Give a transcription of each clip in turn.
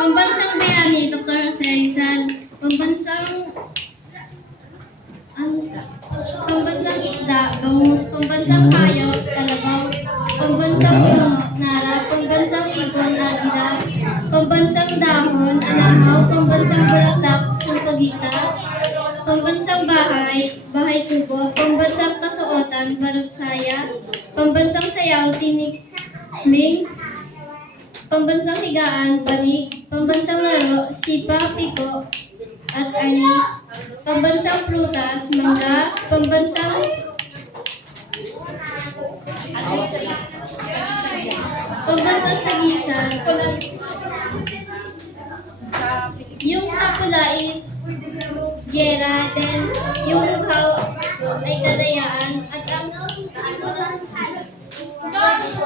Pambansang bayani, Dr. Jose Rizal. Pambansang isda, bangus. Pambansang hayop, kalabaw. Pambansang puno, nara. Pambansang ibon, agila. Pambansang dahon, anahaw. Pambansang bulaklak, sampagita. Pambansang bahay, bahay tubo. Pambansang kasuotan, barutsaya. Pambansang sayaw, tinikling. Pambansang higaan, banig. Pambansang laro, sipa, piko, at arnis. Pambansang prutas, mangga. Pambansang sagisan. Yung sa pula is Jera, then yung bughaw ay Kalayaan, at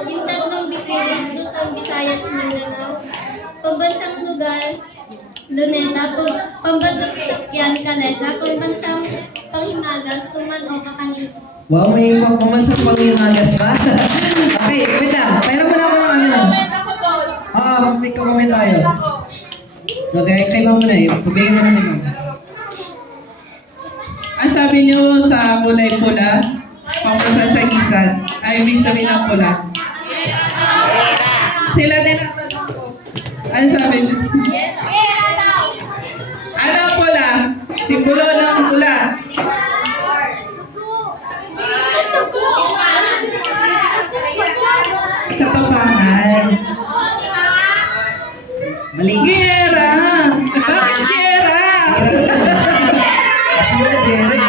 yung tatlong between is Luzon, Visayas, Mindanao. Pambansang lugar, Luneta. Pambansang sakyan, Calesa. Pambansang panghimagas, Suman o Kakanin. Wow, may pamansang panghimagas pa. Okay, wait lang. Pero muna ako ng ano lang. May comment tayo. Okay, kay ma'am muna eh. Pabigyan mo naman ma'am. Ang sabi niyo sa kulay pula, pambasasagisan, ay ibig sabihin ng pula. Sila din ang tanong ko. Ano sabi niyo? Ano ang pula? Simbolo ng pula. Katapangan. Mali. Gera! Bakit gera? Kasi wala gere.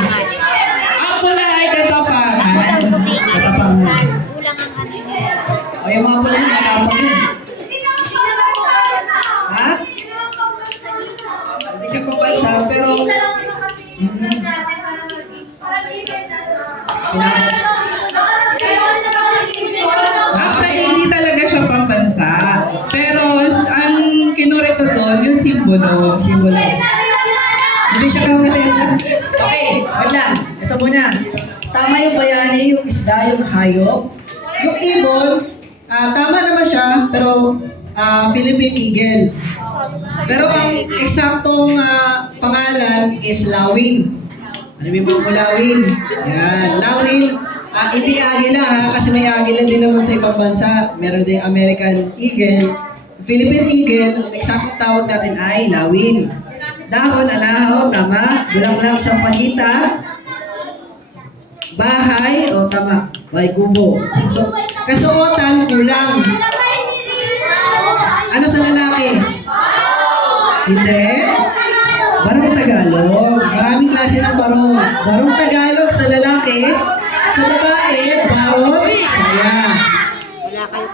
Ang pula ay katapangan. Katapangan. O yung mga pala yun, matapang yun. Ha? Hindi siya pambansa, pero... Actually, hindi talaga siya pambansa. Pero ang kinuri ko doon, yung simbolo. Simbolo. Hindi siya kamutin. Okay, wait lang. Ito muna. Tama yung bayani, yung isda, yung hayop. Yung ibon, tama naman siya, pero Philippine Eagle. Pero ang eksaktong pangalan is Lawin. Ano yung mga Lawin? Yan, Lawin. Hindi agila ha, kasi may agila din naman sa ibang bansa. Meron din American Eagle. Philippine Eagle, ang eksaktong tawag natin ay Lawin. Dahon, anahaw, tama. Bulaklak, sampagita. Bahay, o tama. Bahay kubo. So, kasuotan, kulang. Ano sa lalaki? Hindi. Barong Tagalog. Maraming klase ng barong. Barong Tagalog sa lalaki. Sa babae, barong saya.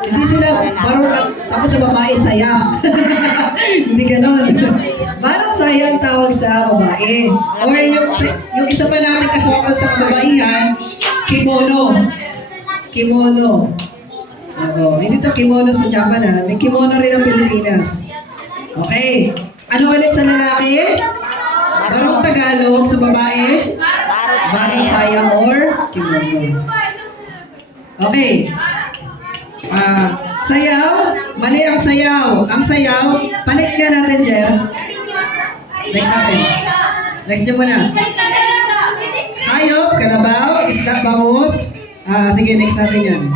Hindi sila barong tapos sa babae saya. Hindi ganon. Barong saya ang tawag sa babae. Or yung isa pa natin kasuotan sa kababaihan, kimono. Kimono. Oo. Hindi to kimono sa Japan ha. May kimono rin ang Pilipinas. Okay. Ano ulit sa lalaki? Barong Tagalog sa babae? Barong saya or kimono. Okay. Sayaw. Mali ang sayaw. Ang sayaw. Pa-next nga natin, Jer. Next natin. Next nyo muna. Hayop, kalabaw, isda, bangus. Sige, next natin yan.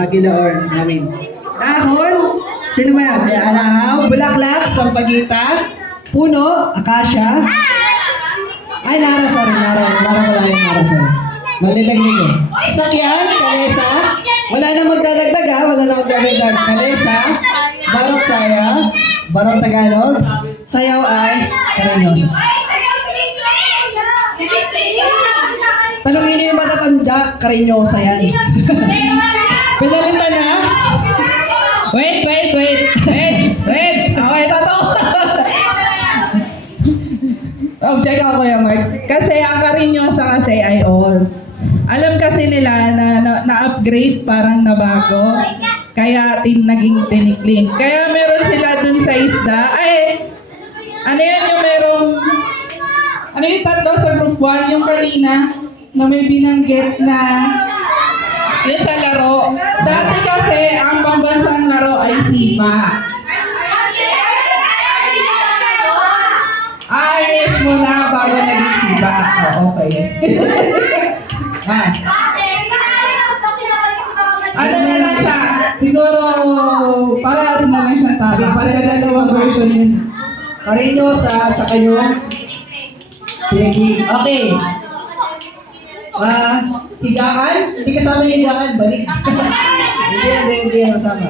Agila or namin. Dahon. Sino ba yan? Anahaw, bulaklak, sampagita, puno, akasya. Ay, nara, sorry, nara pala yung nara, sorry. Malilaglig eh. Sakyan, kalesa. Wala na magdadagdag ha, wala na magdadagdag. Kalesa, barong saya, barong Tagalog, sayaw ay Karenyosa. Tanongin niyo yung matatanda, Karenyosa yan. Pinalitan na? Wait. Okay, totoo. Object ako yan, Mark. Kasi ang Karinyosa kasi ay all. Alam kasi nila na-upgrade, parang nabago. Kaya naging tinikling. Kaya meron sila dun sa isda. Ano yan yung merong... Ano yung tatlo sa group 1? Yung kanina na may binanggit na... Yung sa laro. Dati kasi ang pambansang laro ay sipa. Okay. Ah, Ano na lang siya? Siguro, parehas na lang siya tama. Sige, parehas na lang. Dalawang version yun. Carino sa tsaka yung pinagli. Okay. Higaan? Hindi kasama yung higaan. Balik. Hindi kasama.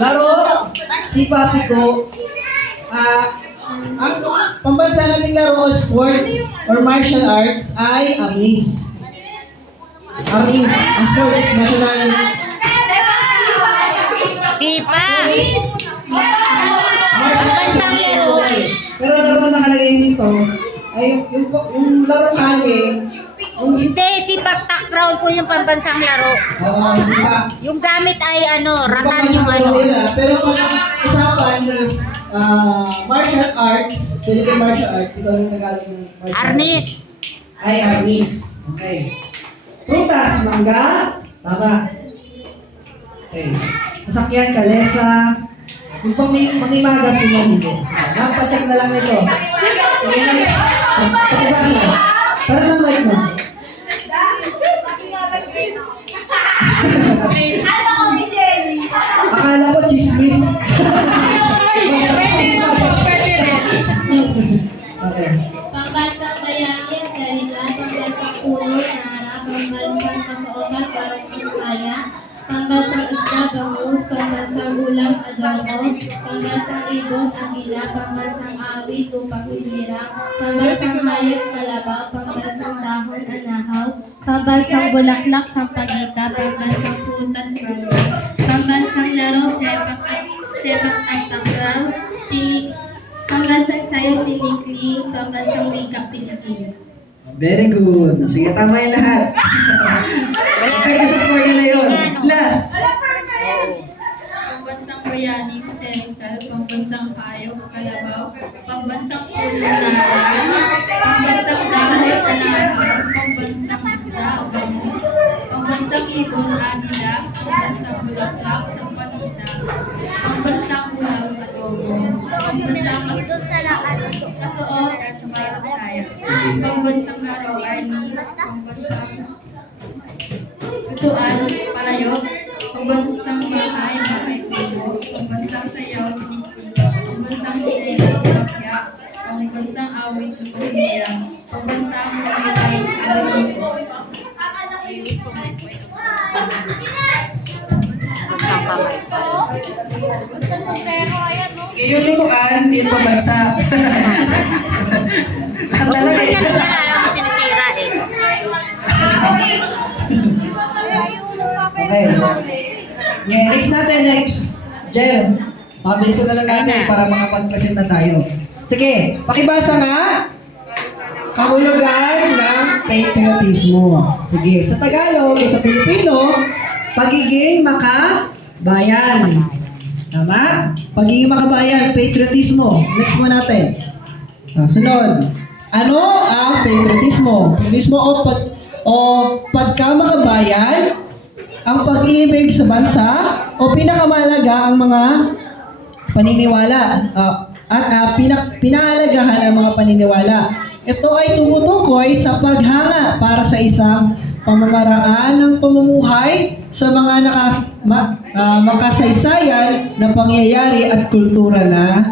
Laro, si Papi ko, ang pambansa nating laro o sports or martial arts ay arnis. Arnis, ang sports, national. Sipa. Pambansang laro. Pero laro na nakalagay dito, ay yung laro kali, Hindi, sipak takraw po yung pambansang laro. sipa. Yung gamit ay ratan yung Pero pag usapan is martial arts, Philippine martial arts, ito yung Tagalog ng martial Arnis. arts. Ay, arnis. Okay. Prutas, mangga, tama. Okay. Sasakyan, kalesa, yung pangimaga sila hindi. Magpa-check na lang ito. Sige, next. Patibasa. Para ng mic mo. Akala ko chismis. Okay. Pambansang bayani, salita, pambansang puno, nara, pambansang kasuotan, parang pansaya, pambansang isda, bangus, pambansang ulam, adobo, pambansang ibon, agila, pambansang awit, upang hilira, pambansang hayop, kalabaw, pambansang dahon, anahaw, pambansang bulaklak, sampagita, pambansang prutas, mango, pambansang laro, sepak at takraw, pambansang sayo, tinikling, pambansang wika, Pilipino. Very good. Sige, tama yung lahat. Okay, sa score nila yun. Last. Pambansang bayani, Serizal, pambansang hayop, kalabaw, pambansang puno, nara, pambansang dahon, anahaw, pambansang isda, bangus, pambansang ibon, agila, pambansang bulaklak, sampagita, pambansang ulam, adobo, pambansang kasuot, at marasaya, pambansang laro, arnis, pambansang tutuan, palayok, pambansang bahay tubo, pambansang sayaw, tinikling, pambansang isela, sakya, pambansang awit, tutuliya, pambansang lumitay, balito. Yung lutuan, hindi yung pambansa. Lahat talaga Kasi eh. alam mo sinisira eh. Okay. Yeah, next natin, next. Jer, pabilisan na lang natin para makapag-present na tayo. Sige, pakibasa nga. Kahulugan ng patriotismo. Sige, sa Tagalog, sa Pilipino, pagiging makabayan. Tama? Pagiging makabayan, patriotismo. Next mo natin. Sunod. Ano ang patriotismo? Patriotismo o pagkamakabayan, ang pag-ibig sa bansa, o pinakamalaga ang mga paniniwala. Pinahalagahan ang mga paniniwala. Ito ay tumutukoy sa paghanga para sa isang pamamaraan ng pamumuhay sa mga makasaysayan na pangyayari at kultural na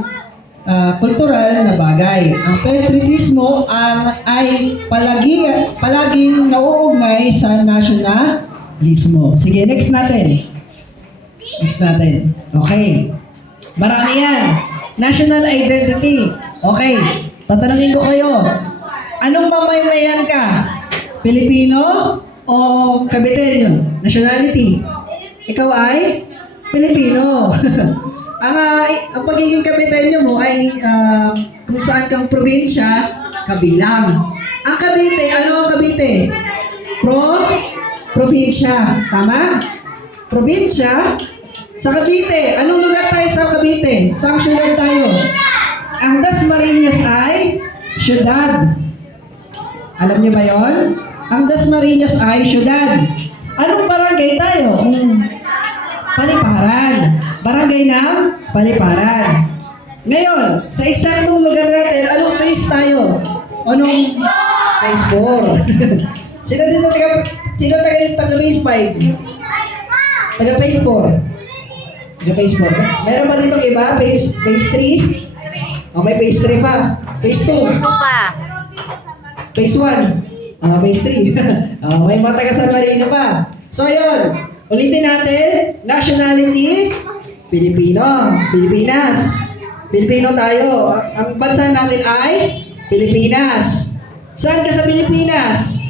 bagay. Ang patriotismo ay palaging nauugnay sa nasyonalismo. Sige, next natin. Okay. Marami yan. National identity. Okay. Tatanungin ko kayo. Anong mamamayan ka? Pilipino o Caviteño? Nationality? Ikaw ay Pilipino. Ang pagiging Caviteño mo ay kung saan kang probinsya, kabilang. Ang Cavite, ano ang Cavite? Probinsya. Tama? Probinsya? Sa Cavite, anong lugar tayo sa Cavite? Saan syudad tayo? Ang Dasmariñas ay syudad. Alam niyo ba yon? Ang Dasmariñas ay syudad. Anong barangay tayo? Paliparan. Barangay ng Paliparan. Ngayon, sa eksaktong lugar natin, anong phase tayo? Anong Phase 4. Sino dito taga Phase 5? Taga Phase 4. Taga Phase 4. Meron ba dito iba? Phase 3? Oh, may Phase 3 pa. Phase 2. Ano pa? Phase 1. Phase 3. May mga taga San Marino pa. So, ayun. Ulitin natin. Nationality, Pilipino. Pilipinas. Pilipino tayo. Ang bansa natin ay Pilipinas. Saan ka sa Pilipinas?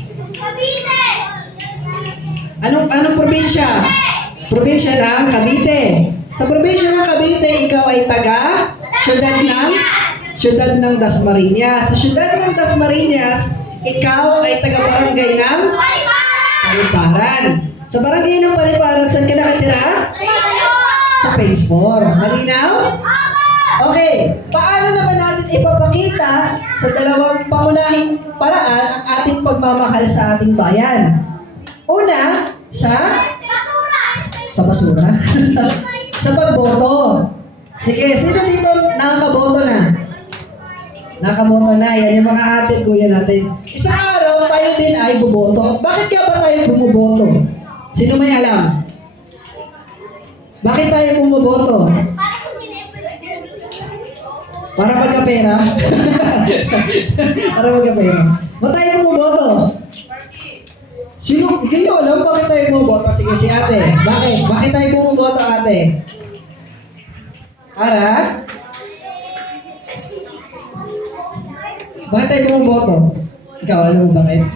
Anong probinsya? Probinsya ng Cavite. Sa probinsya ng Cavite, ikaw ay taga Siyudad ng Dasmariñas. Sa Siyudad ng Dasmariñas, ikaw ay taga barangay ng Paliparan. Sa barangay ng Paliparan, saan ka nakatira? Sa Phase 4. Malinaw? Okay, paano naman natin ipapakita sa dalawang pangunahing paraan ang ating pagmamahal sa ating bayan? Una, sa basura. Sa pagboto. Sige, sino dito nakakaboto na? Nakaboto na, yan yung mga ate, kuya natin. Isang araw, tayo din ay buboto. Bakit nga ba tayo bumuboto? Sino may alam? Bakit tayo bumuboto? Para magkapera? Para magkapera. Ba't tayo bumuboto? Sino? Hindi nyo alam bakit tayo bumuboto? Sige, si ate. Bakit? Bakit tayo bumuboto, ate? Para? Bakit tayo bumuboto? Ikaw, alam mo bakit?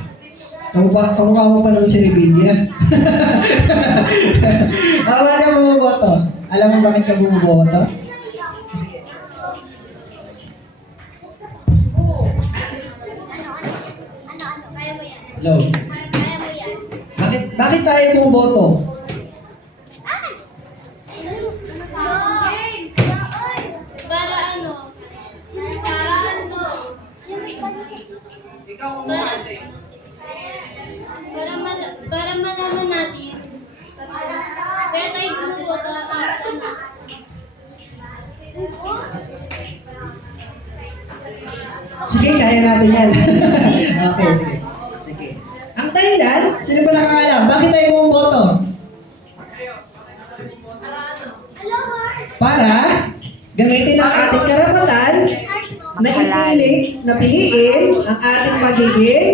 Kamukha mo pa naman si Rebilla. Bakit ka bumuboto? Alam mo bakit ka bumuboto? Hello? Bakit tayo bumuboto? Para malaman natin. Kaya tayo bumuboto Sige, kaya natin yan. Okay, sige. Sige. Ang dahilan, sino ba nakakalam? Bakit tayo bumuboto? Para gamitin ang ating karapatan na piliin ang ating magiging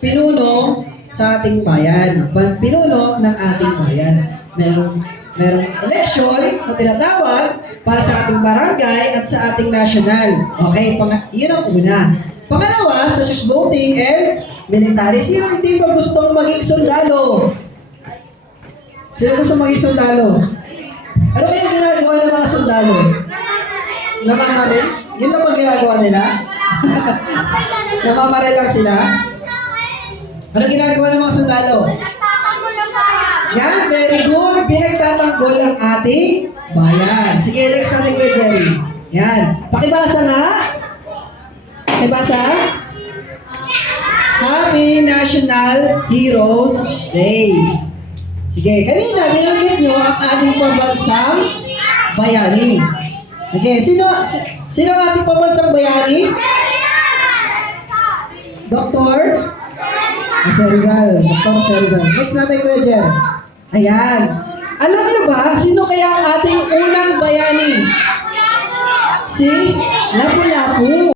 pinuno sa ating bayan. Pinuno ng ating bayan. Merong election na tinatawag para sa ating barangay at sa ating national. Okay, yun ang una. Pangalawa, sa voting and military. Sino dito gustong maging sundalo? Sino gusto maging sundalo? Ano kaya ginagawa ng mga sundalo? Namamaril? Yun lang ang ginagawa nila? Namamaril lang sila? Ano ginagawa ng mga sundalo? Yan, very good. Pinagtatanggol ang ating bayan. Sige, next natin kay Jerry. Yan. Pakibasa nga. Pakibasa. Happy National Heroes Day. Sige, kanina binanggit nyo ang ating pambansang bayani. Okay, sino ang ating pambansang bayani? Dr. Serizal. Dr. Serizal. Next natin kay Jerry. Ayan. Alam niyo ba, sino kaya ang ating unang bayani? Si Lapu-Lapu.